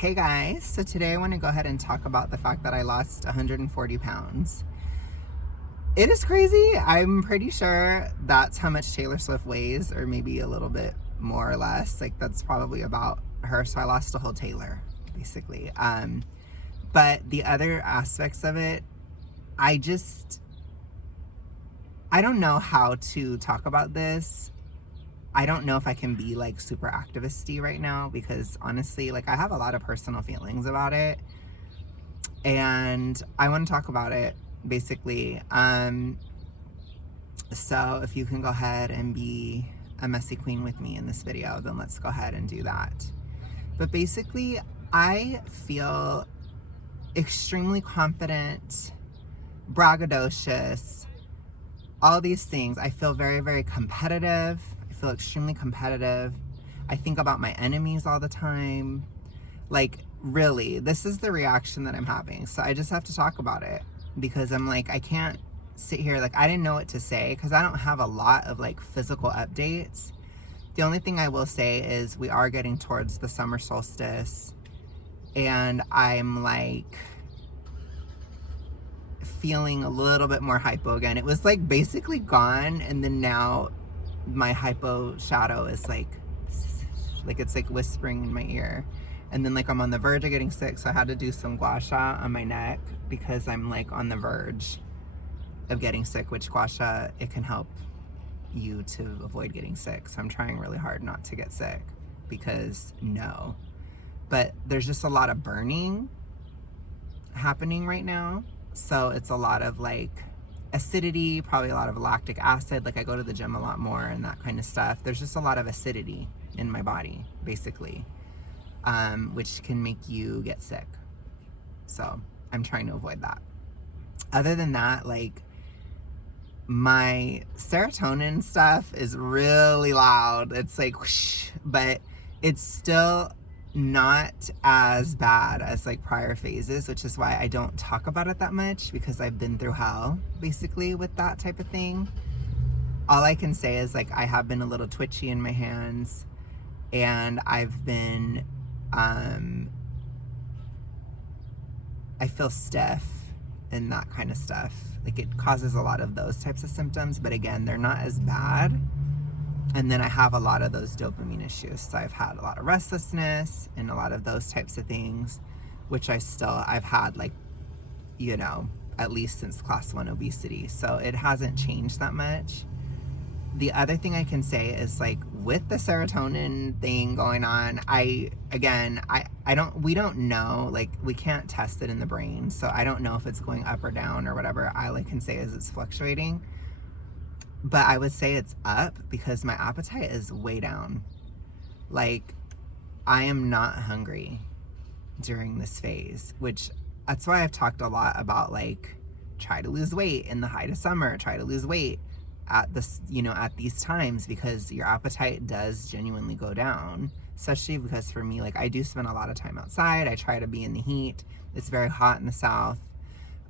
Hey guys, so today I want to go ahead and talk about the fact that I lost 140 pounds. It is crazy. I'm pretty sure that's how much Taylor Swift weighs, or maybe a little bit more or less. Like, that's probably about her. So I lost a whole Taylor, basically. But the other aspects of it, I don't know how to talk about this. I don't know if I can be like super activist-y right now, because honestly, like, I have a lot of personal feelings about it and I want to talk about it basically. So if you can go ahead and be a messy queen with me in this video, then let's go ahead and do that. But basically, I feel extremely confident, braggadocious, all these things. I feel very, very competitive. I feel extremely competitive. I think about my enemies all the time. Like, really, this is the reaction that I'm having. So I just have to talk about it, because I'm like, I can't sit here. Like, I didn't know what to say because I don't have a lot of like physical updates. The only thing I will say is we are getting towards the summer solstice, and I'm like feeling a little bit more hypo again. It was like basically gone, and then now my hypo shadow is like it's like whispering in my ear. And then like I'm on the verge of getting sick, so I had to do some gua sha on my neck because I'm like on the verge of getting sick, which gua sha, it can help you to avoid getting sick. So I'm trying really hard not to get sick, because no. But there's just a lot of burning happening right now. So it's a lot of like acidity, probably a lot of lactic acid. Like, I go to the gym a lot more and that kind of stuff. There's just a lot of acidity in my body, basically, which can make you get sick. So I'm trying to avoid that. Other than that, like, my serotonin stuff is really loud. It's like whoosh, but it's still not as bad as like prior phases, which is why I don't talk about it that much, because I've been through hell basically with that type of thing. All I can say is like I have been a little twitchy in my hands, and I've been I feel stiff and that kind of stuff. Like, it causes a lot of those types of symptoms, but again, they're not as bad. And then I have a lot of those dopamine issues. So I've had a lot of restlessness and a lot of those types of things, which I've had, like, you know, at least since class 1 obesity. So it hasn't changed that much. The other thing I can say is, like, with the serotonin thing going on, we don't know, like, we can't test it in the brain. So I don't know if it's going up or down or whatever. All I can say is it's fluctuating. But I would say it's up because my appetite is way down. Like, I am not hungry during this phase, which that's why I've talked a lot about, like, try to lose weight in the height of summer, try to lose weight at this, you know, at these times, because your appetite does genuinely go down. Especially because for me, like, I do spend a lot of time outside. I try to be in the heat. It's very hot in the South.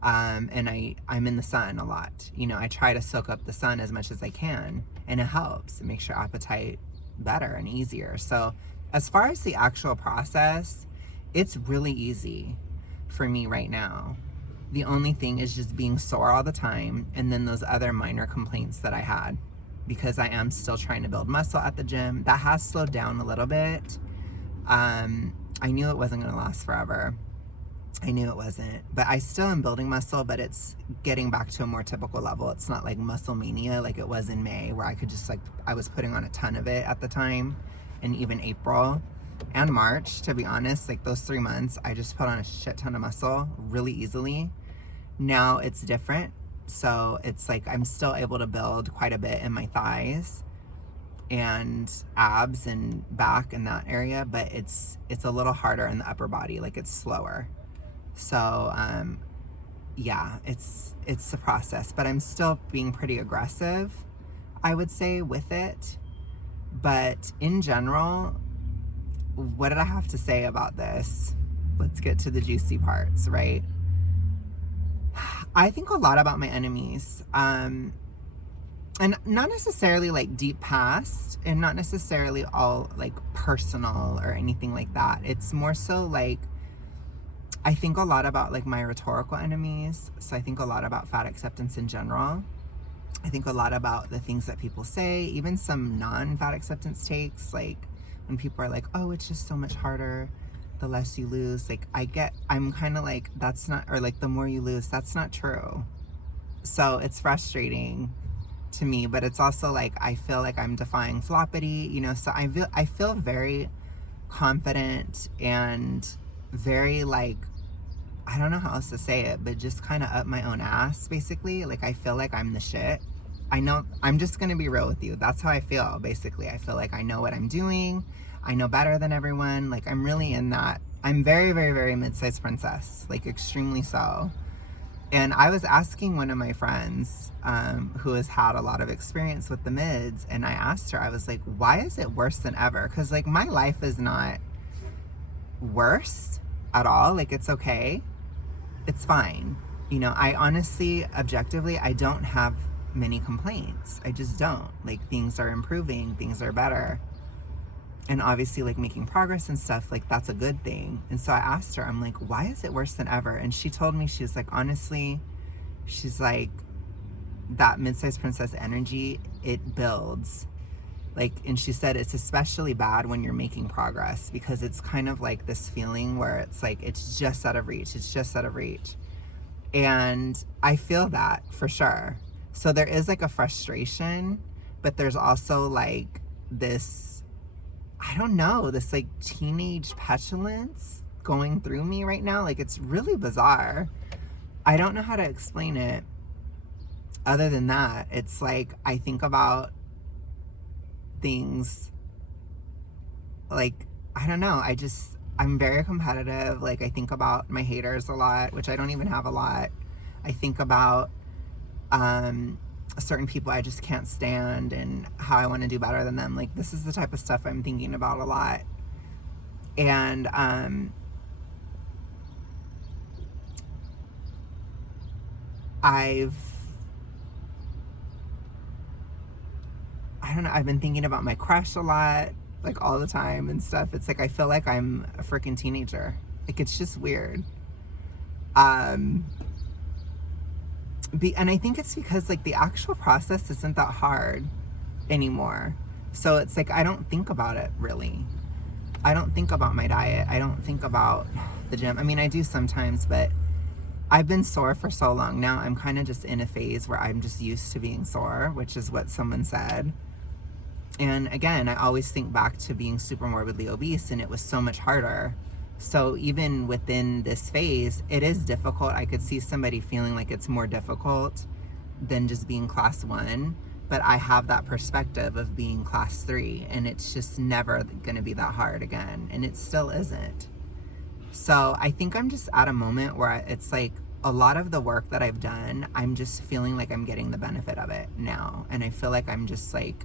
And I'm in the sun a lot. You know, I try to soak up the sun as much as I can, and it helps. It makes your appetite better and easier. So as far as the actual process, it's really easy for me right now. The only thing is just being sore all the time, and then those other minor complaints that I had, because I am still trying to build muscle at the gym. That has slowed down a little bit. I knew it wasn't going to last forever. I knew it wasn't, but I still am building muscle, but it's getting back to a more typical level. It's not like muscle mania like it was in May, where I could just, like, I was putting on a ton of it at the time, and even April and March, to be honest, like those 3 months, I just put on a shit ton of muscle really easily. Now it's different. So it's like I'm still able to build quite a bit in my thighs and abs and back in that area, but it's a little harder in the upper body. Like, it's slower. So, yeah, it's a process, but I'm still being pretty aggressive, I would say, with it. But in general, what did I have to say about this? Let's get to the juicy parts, right? I think a lot about my enemies. and not necessarily like deep past, and not necessarily all like personal or anything like that. It's more so like, I think a lot about like my rhetorical enemies. So I think a lot about fat acceptance in general. I think a lot about the things that people say, even some non-fat acceptance takes, like when people are like, oh, it's just so much harder the less you lose. Like I'm kind of like, that's not, or like the more you lose, that's not true. So it's frustrating to me, but it's also like, I feel like I'm defying floppity, you know, so I feel very confident and very like, I don't know how else to say it, but just kind of up my own ass, basically. Like, I feel like I'm the shit. I know, I'm just going to be real with you. That's how I feel, basically. I feel like I know what I'm doing. I know better than everyone. Like, I'm really in that. I'm very, very, very mid-sized princess, like extremely so. And I was asking one of my friends who has had a lot of experience with the mids, and I asked her, I was like, why is it worse than ever? Because like my life is not worse at all. Like, it's okay. It's fine. You know, I honestly, objectively, I don't have many complaints. I just don't. Like, things are improving, things are better. And obviously, like, making progress and stuff, like, that's a good thing. And so I asked her, I'm like, why is it worse than ever? And she told me, she was like, honestly, she's like, that mid-sized princess energy, it builds. Like, and she said it's especially bad when you're making progress, because it's kind of like this feeling where it's like, it's just out of reach. It's just out of reach. And I feel that for sure. So there is like a frustration, but there's also like this, I don't know, this like teenage petulance going through me right now. Like, it's really bizarre. I don't know how to explain it other than that. It's like, I think about things like, I don't know, I'm very competitive. Like, I think about my haters a lot, which I don't even have a lot. I think about certain people I just can't stand and how I want to do better than them. Like, this is the type of stuff I'm thinking about a lot. And I don't know, I've been thinking about my crush a lot, like all the time and stuff. It's like, I feel like I'm a freaking teenager. Like, it's just weird. And I think it's because like the actual process isn't that hard anymore. So it's like, I don't think about it really. I don't think about my diet. I don't think about the gym. I mean, I do sometimes, but I've been sore for so long now. I'm kind of just in a phase where I'm just used to being sore, which is what someone said. And again, I always think back to being super morbidly obese, and it was so much harder. So even within this phase, it is difficult. I could see somebody feeling like it's more difficult than just being class 1, but I have that perspective of being class 3, and it's just never going to be that hard again, and it still isn't. So I think I'm just at a moment where it's like, a lot of the work that I've done, I'm just feeling like I'm getting the benefit of it now. And I feel like I'm just like,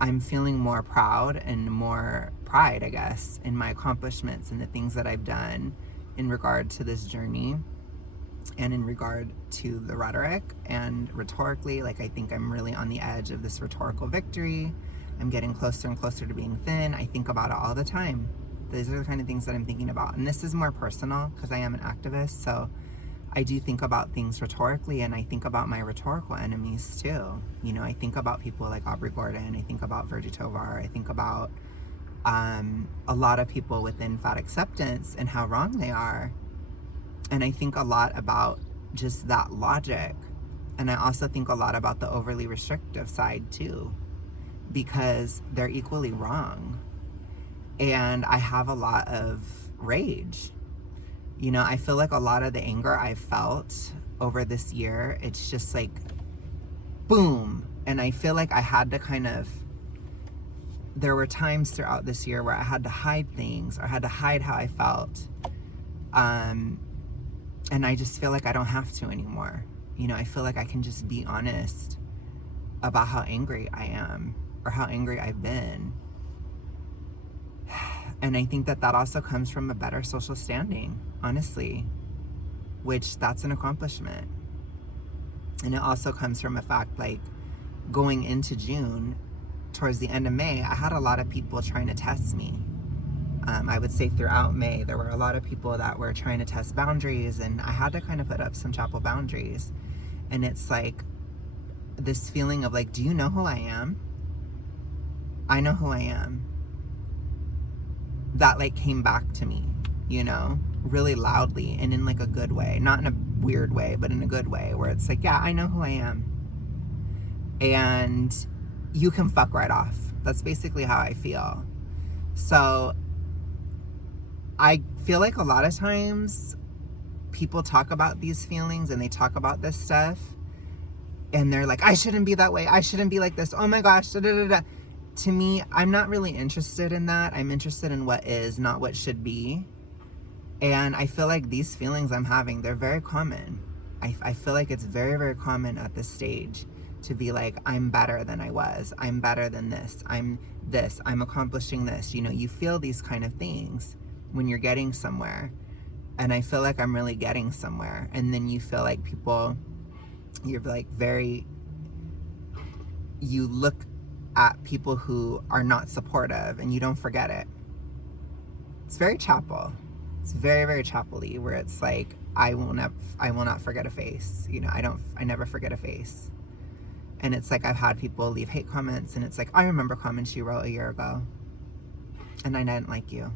I'm feeling more proud and more pride, I guess, in my accomplishments and the things that I've done in regard to this journey and in regard to the rhetoric and rhetorically. Like, I think I'm really on the edge of this rhetorical victory. I'm getting closer and closer to being thin. I think about it all the time. These are the kind of things that I'm thinking about. And this is more personal because I am an activist. So I do think about things rhetorically, and I think about my rhetorical enemies too. You know, I think about people like Aubrey Gordon. I think about Virgie Tovar. I think about a lot of people within fat acceptance and how wrong they are. And I think a lot about just that logic. And I also think a lot about the overly restrictive side too, because they're equally wrong. And I have a lot of rage. You know, I feel like a lot of the anger I've felt over this year, it's just like, boom. And I feel like I had to there were times throughout this year where I had to hide things, or had to hide how I felt. And I just feel like I don't have to anymore. You know, I feel like I can just be honest about how angry I am, or how angry I've been. And I think that that also comes from a better social standing, honestly, which that's an accomplishment. And it also comes from a fact, like, going into June, towards the end of May, I had a lot of people trying to test me. I would say throughout May, there were a lot of people that were trying to test boundaries, and I had to kind of put up some chapel boundaries. And it's like this feeling of like, do you know who I am? I know who I am. That like came back to me, you know, really loudly and in like a good way, not in a weird way, but in a good way, where it's like, yeah, I know who I am. And you can fuck right off. That's basically how I feel. So I feel like a lot of times people talk about these feelings and they talk about this stuff and they're like, I shouldn't be that way. I shouldn't be like this. Oh my gosh. Da, da, da, da. To me, I'm not really interested in that. I'm interested in what is, not what should be. And I feel like these feelings I'm having, they're very common. I feel like it's very, very common at this stage to be like, I'm better than I was. I'm better than this. I'm accomplishing this. You know, you feel these kind of things when you're getting somewhere. And I feel like I'm really getting somewhere. And then you feel like people, you're like you look at people who are not supportive and you don't forget it. It's very chapel. It's very, very chapel-y, where it's like, I will not forget a face. You know, I never forget a face. And it's like, I've had people leave hate comments and it's like, I remember comments you wrote a year ago and I didn't like you.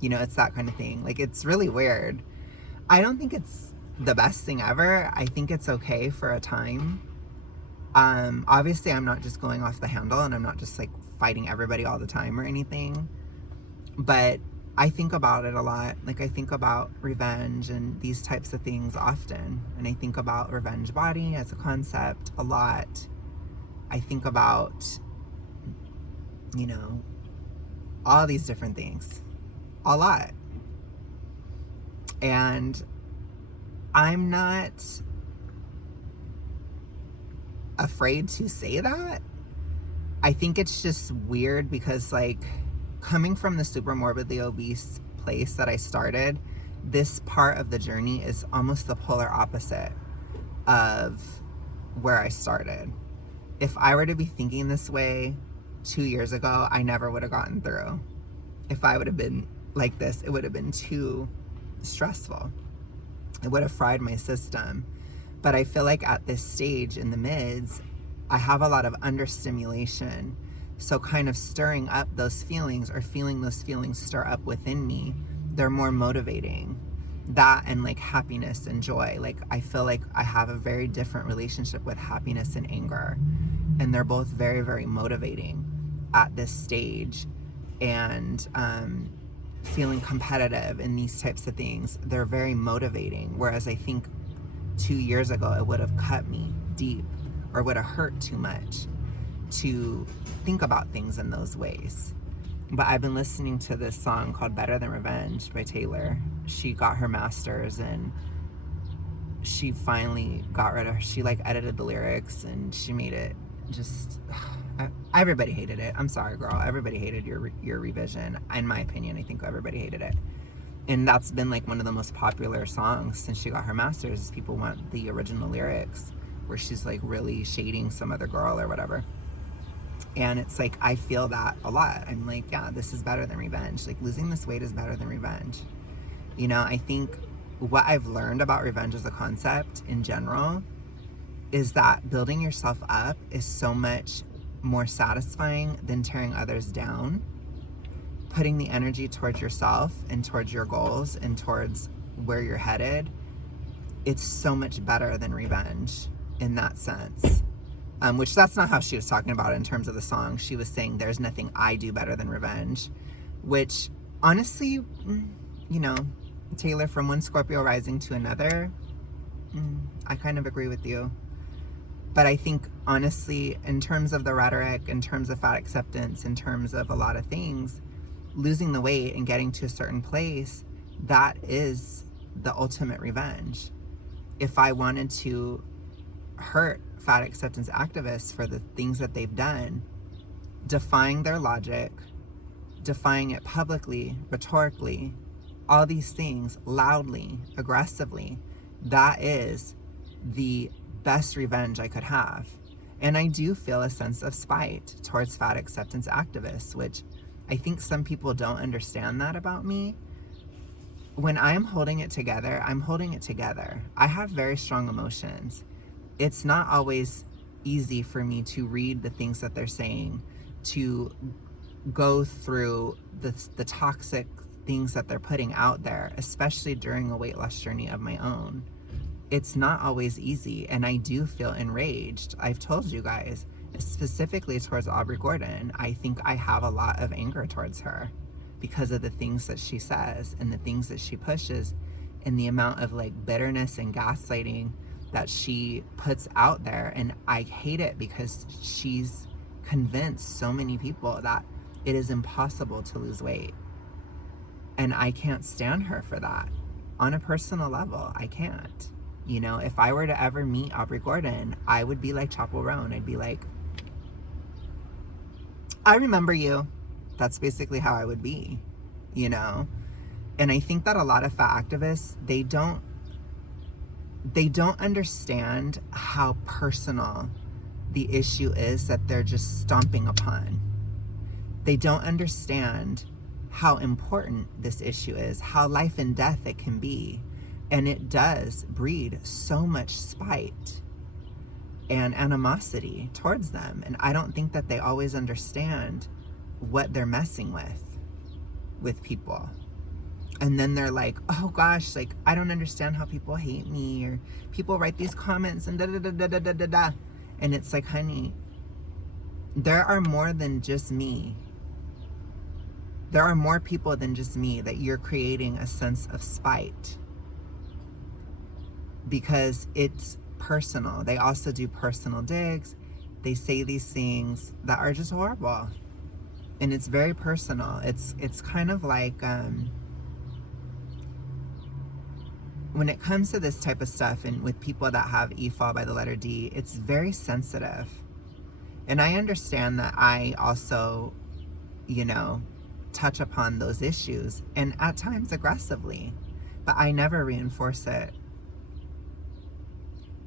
You know, it's that kind of thing. Like, it's really weird. I don't think it's the best thing ever. I think it's okay for a time. Obviously I'm not just going off the handle and I'm not just like fighting everybody all the time or anything, but I think about it a lot. Like, I think about revenge and these types of things often. And I think about revenge body as a concept a lot. I think about, you know, all these different things a lot. And I'm not afraid to say that. I think it's just weird because, like, coming from the super morbidly obese place that I started, this part of the journey is almost the polar opposite of where I started. If I were to be thinking this way 2 years ago, I never would have gotten through. If I would have been like this, it would have been too stressful. It would have fried my system. But I feel like at this stage in the mids, I have a lot of understimulation. So kind of stirring up those feelings, or feeling those feelings stir up within me, they're more motivating. That and like happiness and joy. Like, I feel like I have a very different relationship with happiness and anger. And they're both very, very motivating at this stage. And feeling competitive and these types of things, they're very motivating. Whereas I think 2 years ago, it would have cut me deep, or would have hurt too much to think about things in those ways. But I've been listening to this song called Better Than Revenge by Taylor. She got her master's and she finally got rid of, she like edited the lyrics and she made it just, everybody hated it. I'm sorry, girl. Everybody hated your revision. In my opinion, I think everybody hated it. And that's been like one of the most popular songs since she got her master's, is people want the original lyrics where she's like really shading some other girl or whatever. And it's like, I feel that a lot. I'm like, yeah, this is better than revenge. Like, losing this weight is better than revenge. You know, I think what I've learned about revenge as a concept in general is that building yourself up is so much more satisfying than tearing others down. Putting the energy towards yourself and towards your goals and towards where you're headed, it's so much better than revenge in that sense. Which that's not how she was talking about it in terms of the song. She was saying there's nothing I do better than revenge, which honestly, you know, Taylor, from one Scorpio rising to another, I kind of agree with you. But I think honestly, in terms of the rhetoric, in terms of fat acceptance, in terms of a lot of things, losing the weight and getting to a certain place, that is the ultimate revenge. If I wanted to hurt fat acceptance activists for the things that they've done, defying their logic, defying it publicly, rhetorically, all these things, loudly, aggressively, that is the best revenge I could have. And I do feel a sense of spite towards fat acceptance activists, which I think some people don't understand that about me. When I'm holding it together, I'm holding it together. I have very strong emotions. It's not always easy for me to read the things that they're saying, to go through the toxic things that they're putting out there, especially during a weight loss journey of my own. It's not always easy, and I do feel enraged. I've told you guys, specifically towards Aubrey Gordon, I think I have a lot of anger towards her because of the things that she says and the things that she pushes and the amount of like bitterness and gaslighting that she puts out there. And I hate it because she's convinced so many people that it is impossible to lose weight. And I can't stand her for that. On a personal level, I can't. You know, if I were to ever meet Aubrey Gordon, I would be like Chappell Roan. I'd be like, I remember you. That's basically how I would be, you know? And I think that a lot of fat activists, they don't understand how personal the issue is that they're just stomping upon. They don't understand how important this issue is, how life and death it can be. And it does breed so much spite and animosity towards them. And I don't think that they always understand what they're messing with people. And then they're like, oh gosh, like, I don't understand how people hate me, or people write these comments and da da da da da da da da. And it's like, honey, there are more than just me. There are more people than just me that you're creating a sense of spite, because it's personal. They also do personal digs. They say these things that are just horrible. And it's very personal. It's kind of like, when it comes to this type of stuff and with people that have fall by the letter D, it's very sensitive. And I understand that I also, you know, touch upon those issues, and at times aggressively, but I never reinforce it.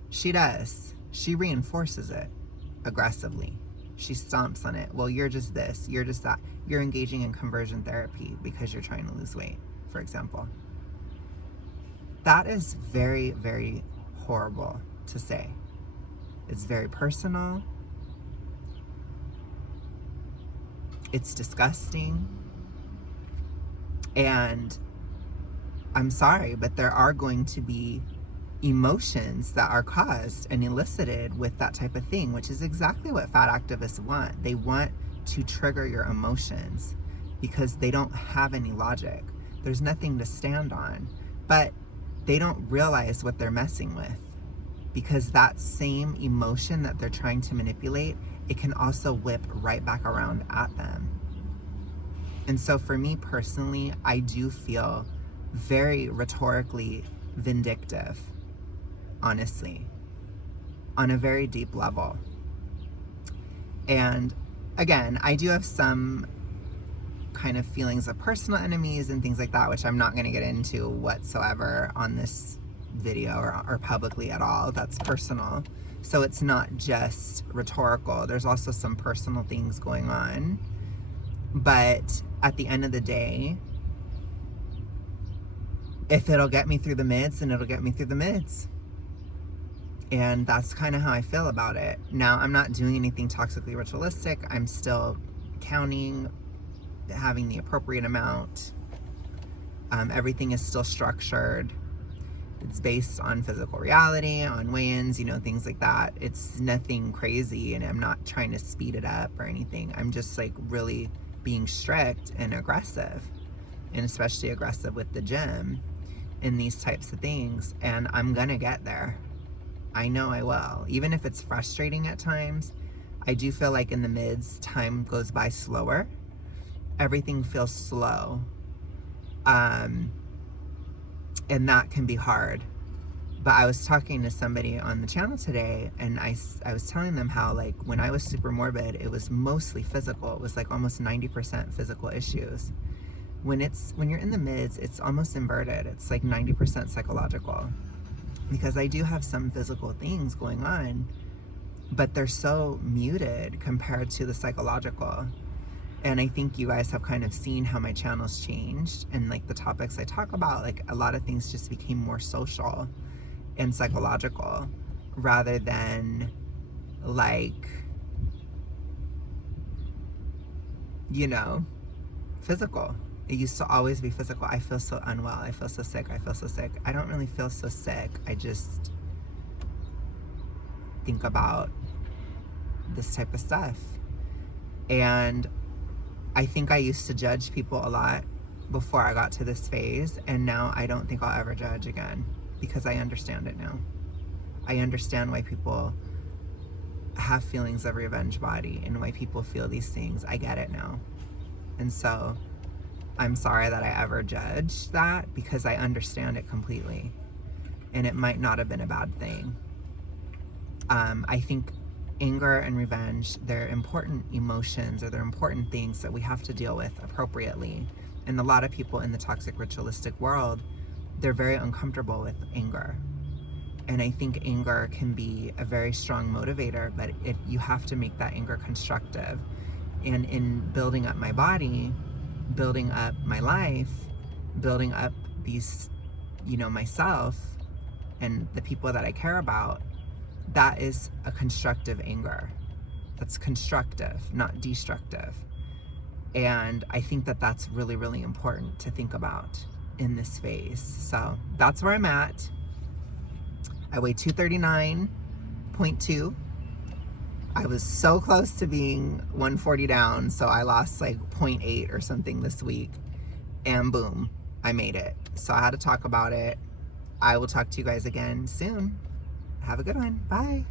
She does. She reinforces it aggressively. She stomps on it. Well, you're just this, you're just that. You're engaging in conversion therapy because you're trying to lose weight, for example. That is very, very horrible to say. It's very personal. It's disgusting. And I'm sorry, but there are going to be emotions that are caused and elicited with that type of thing, which is exactly what fat activists want. They want to trigger your emotions because they don't have any logic. There's nothing to stand on, but they don't realize what they're messing with, because that same emotion that they're trying to manipulate, it can also whip right back around at them. And so for me personally, I do feel very rhetorically vindictive, honestly, on a very deep level. And again, I do have some kind of feelings of personal enemies and things like that, which I'm not going to get into whatsoever on this video or publicly at all. That's personal. So it's not just rhetorical. There's also some personal things going on. But at the end of the day, if it'll get me through the mids, then it'll get me through the mids. And that's kind of how I feel about it. Now, I'm not doing anything toxically ritualistic. I'm still counting, having the appropriate amount. Everything is still structured. It's based on physical reality, on weigh-ins, you know, things like that. It's nothing crazy, and I'm not trying to speed it up or anything. I'm just like really being strict and aggressive, and especially aggressive with the gym and these types of things. And I'm gonna get there. I know I will. Even if it's frustrating at times, I do feel like in the mids, time goes by slower. Everything feels slow. And that can be hard. But I was talking to somebody on the channel today, and I was telling them how, like, when I was super morbid, it was mostly physical. It was like almost 90% physical issues. When you're in the mids, it's almost inverted. It's like 90% psychological. Because I do have some physical things going on, but they're so muted compared to the psychological. And I think you guys have kind of seen how my channel's changed, and like the topics I talk about, like a lot of things just became more social and psychological rather than like, you know, physical. It used to always be physical. I feel so unwell. I feel so sick. I feel so sick. I don't really feel so sick. I just think about this type of stuff. And I think I used to judge people a lot before I got to this phase, and now I don't think I'll ever judge again because I understand it now. I understand why people have feelings of revenge body and why people feel these things. I get it now. And so I'm sorry that I ever judged that because I understand it completely. And it might not have been a bad thing. I think anger and revenge, they're important emotions, or they're important things that we have to deal with appropriately. And a lot of people in the toxic ritualistic world, they're very uncomfortable with anger. And I think anger can be a very strong motivator, but you have to make that anger constructive. And in building up my body, building up my life, building up these, you know, myself and the people that I care about, that is a constructive anger. That's constructive, not destructive. And I think that that's really, really important to think about in this phase. So that's where I'm at. I weigh 239.2. I was so close to being 140 down, so I lost like 0.8 or something this week. And boom, I made it. So I had to talk about it. I will talk to you guys again soon. Have a good one. Bye.